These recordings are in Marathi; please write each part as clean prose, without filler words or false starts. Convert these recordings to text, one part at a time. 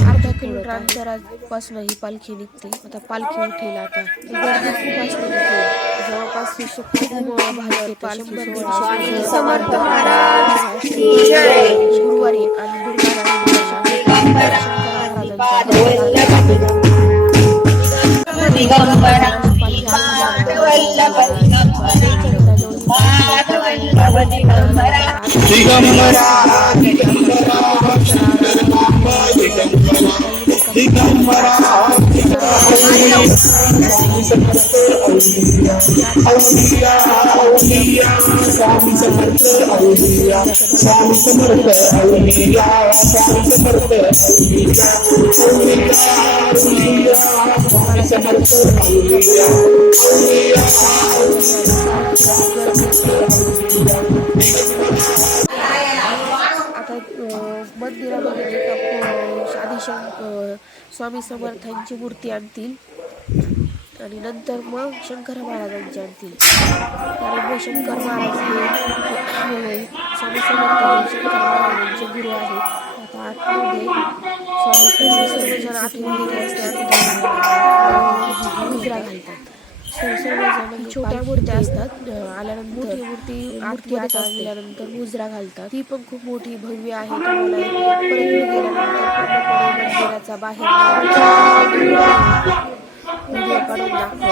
अर्धा किलोमीटर अंतरापासून ही पालखी निघते. आता पालखी उठेल. आता गर्दी खूप असते तिथे. जवळपास भारतीय पालखी समर्थ महाराज की जय. गुरुवारी आणि मंदिरामध्ये स्वामी समर्थांची मूर्ती आणतील आणि नंतर मग शंकर महाराजांची आणतील. कारण शंकर महाराज हे स्वामी समर्थ शंकर महाराजांचे गुरु आहेत. आता आतमध्ये स्वामी सर्वजण आतमध्ये मुजरा घालतात. सर्वजण छोट्या मूर्त्या असतात. आल्यानंतर मोठी मूर्ती आत आल्यानंतर मुजरा घालतात. ती पण खूप मोठी भव्य आहे. तुम्हाला परत गेल्यानंतर मंदिराचा बाहेर व्हिडिओ काढून दाखव.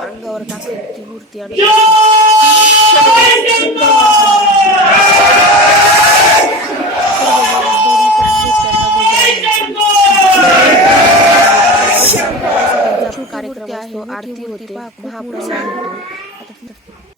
अंगावर टाकून ती मूर्ती आणत कार्यक्रम असतो. आरती होते. महाप्रसाद होतो.